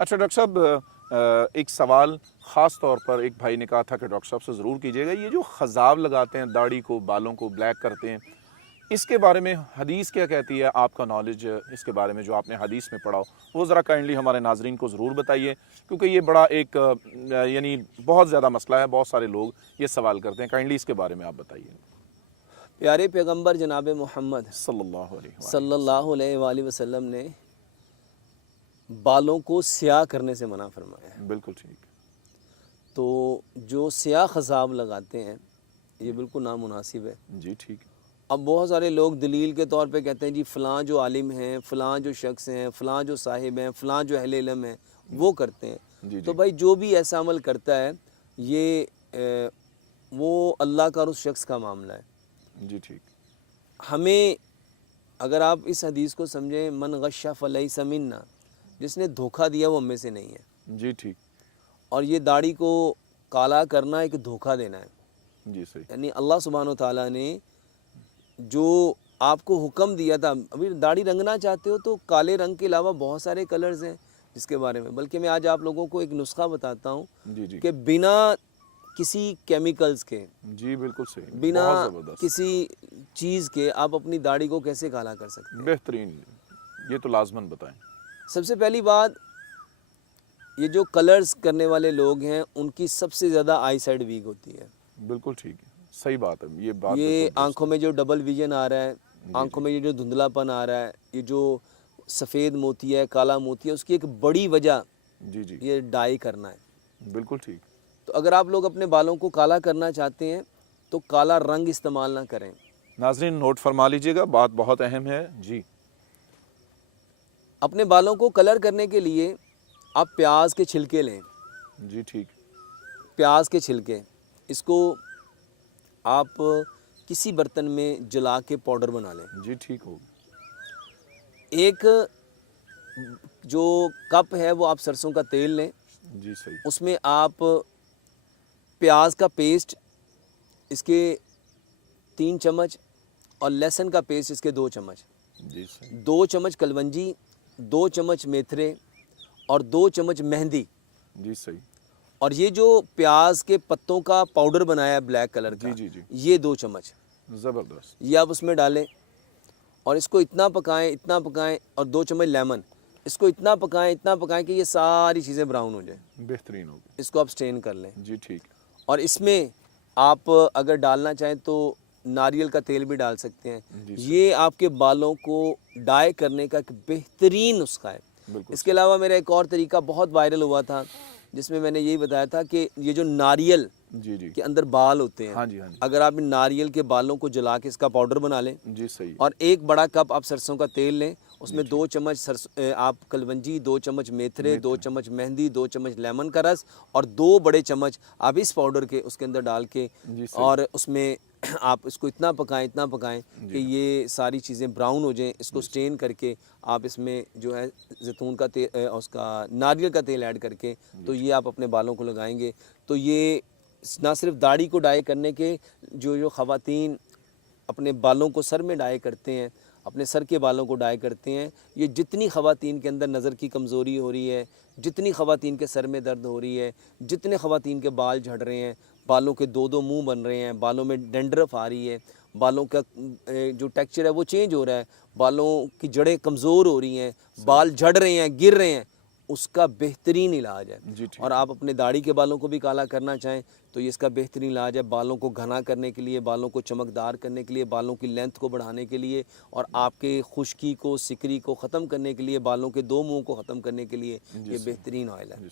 अच्छा डॉक्टर साहब, एक सवाल ख़ास तौर पर एक भाई ने कहा था कि डॉक्टर साहब से ज़रूर कीजिएगा, ये जो ख़ज़ाव लगाते हैं दाढ़ी को, बालों को ब्लैक करते हैं, इसके बारे में हदीस क्या कहती है? आपका नॉलेज इसके बारे में जो आपने हदीस में पढ़ा हो, वो ज़रा काइंडली हमारे नाज़रीन को ज़रूर बताइए, क्योंकि ये बड़ा एक यानी बहुत ज़्यादा मसला है, बहुत सारे लोग ये सवाल करते हैं। काइंडली इसके बारे में आप बताइए। प्यारे पैगंबर जनाब मोहम्मद सल्लल्लाहु अलैहि वसल्लम ने बालों को स्याह करने से मना फरमाया है। बिल्कुल ठीक। तो जो स्याह खज़ाब लगाते हैं ये बिल्कुल नामुनासिब है। जी ठीक। अब बहुत सारे लोग दलील के तौर पे कहते हैं जी फ़लाँ जो आलिम हैं, फ़लाँ जो शख्स हैं, फ़लाँ जो साहिब हैं, फ़लाँ जो अहले इल्म हैं, वो करते हैं। जी तो जी। भाई जो भी ऐसा अमल करता है ये वो अल्लाह का और उस शख्स का मामला है। जी ठीक। हमें अगर आप इस हदीस को समझें, मन गश्शा फलैसा मिन्ना, जिसने धोखा दिया वो हम में से नहीं है। जी ठीक। और ये दाढ़ी को काला करना एक धोखा देना है। जी सही। यानी अल्लाह सुब्हानो व तआला ने जो आपको हुक्म दिया था, अभी दाढ़ी रंगना चाहते हो तो काले रंग के अलावा बहुत सारे कलर्स हैं जिसके बारे में, बल्कि मैं आज आप लोगों को एक नुस्खा बताता हूँ जी जी। कि बिना किसी केमिकल्स के, जी बिल्कुल सही, बिना बहुत ज़बरदस्त, किसी चीज़ के आप अपनी दाढ़ी को कैसे काला कर सकते हैं। बेहतरीन। ये तो लाजमन बताएं। सबसे पहली बात, ये जो कलर्स करने वाले लोग हैं उनकी सबसे ज़्यादा आई साइड वीक होती है। बिल्कुल ठीक है, सही बात है, ये बात ये बिल्कुल दुरुस्त आंखों है। में जो डबल विजन आ रहा है, जी आंखों जी। में ये जो धुंधलापन आ रहा है, ये जो सफ़ेद मोती है, काला मोती है, उसकी एक बड़ी वजह जी जी। ये डाई करना है। बिल्कुल ठीक। तो अगर आप लोग अपने बालों को काला करना चाहते हैं तो काला रंग इस्तेमाल ना करें। नाजरीन नोट फरमा लीजिएगा, बात बहुत अहम है जी। अपने बालों को कलर करने के लिए आप प्याज के छिलके लें। जी ठीक। प्याज के छिलके, इसको आप किसी बर्तन में जला के पाउडर बना लें। जी ठीक हो। एक जो कप है वो आप सरसों का तेल लें, जी सही। उसमें आप प्याज का पेस्ट इसके 3 चम्मच और लहसुन का पेस्ट इसके 2 चम्मच, जी सही। 2 चम्मच कलवंजी, 2 चम्मच मेथरे और 2 चम्मच मेहंदी, जी सही। और ये जो प्याज के पत्तों का पाउडर बनाया है ब्लैक कलर जी का, जी जी। ये 2 चम्मच ज़बरदस्त। ये आप उसमें डालें और इसको इतना पकाएं और 2 चम्मच लेमन, इसको इतना पकाएं कि ये सारी चीज़ें ब्राउन हो जाए। बेहतरीन हो गया। इसको आप स्ट्रेन कर लें। जी ठीक। और इसमें आप अगर डालना चाहें तो नारियल का तेल भी डाल सकते हैं। जी ये आपके बालों को डाई करने का एक बेहतरीन नुस्खा है। बिल्कुल इसके सही। अलावा मेरा एक और तरीका बहुत वायरल हुआ था, जिसमें मैंने यही बताया था कि ये जो नारियल जी जी। के अंदर बाल होते हैं, हाँ जी हाँ जी। अगर आप इन नारियल के बालों को जला के इसका पाउडर बना लें जी सही। और 1 बड़ा कप आप सरसों का तेल लें, जी उसमें 2 चम्मच आप कलवंजी, 2 चम्मच मेथरे, 2 चम्मच मेहंदी, 2 चम्मच लेमन का रस और 2 बड़े चम्मच आप इस पाउडर के उसके अंदर डाल के, जी सही। और उसमें आप इसको इतना पकाएं कि जी हाँ। ये सारी चीज़ें ब्राउन हो जाएं। इसको स्ट्रेन करके आप इसमें जो है जैतून का तेल, उसका नारियल का तेल ऐड करके, तो ये आप अपने बालों को लगाएंगे तो ये ना सिर्फ दाढ़ी को डाई करने के, जो ख़वातीन अपने बालों को सर में डाई करते हैं, अपने सर के बालों को डाई करते हैं, ये जितनी ख़वातीन के अंदर नज़र की कमज़ोरी हो रही है, जितनी ख़वातीन के सर में दर्द हो रही है, जितने ख़वातीन के बाल झड़ रहे हैं, बालों के 2-2 मुंह बन रहे हैं, बालों में डैंड्रफ आ रही है, बालों का जो टेक्सचर है वो चेंज हो रहा है, बालों की जड़ें कमज़ोर हो रही हैं, बाल झड़ रहे हैं, गिर रहे हैं, उसका बेहतरीन इलाज है। जी ठीक और है। आप अपने दाढ़ी के बालों को भी काला करना चाहें तो ये इसका बेहतरीन इलाज है। बालों को घना करने के लिए, बालों को चमकदार करने के लिए, बालों की लेंथ को बढ़ाने के लिए और आपके खुश्की को, सिकरी को ख़त्म करने के लिए, बालों के 2 मुंह को ख़त्म करने के लिए जी ये सही। बेहतरीन ऑयल है। जी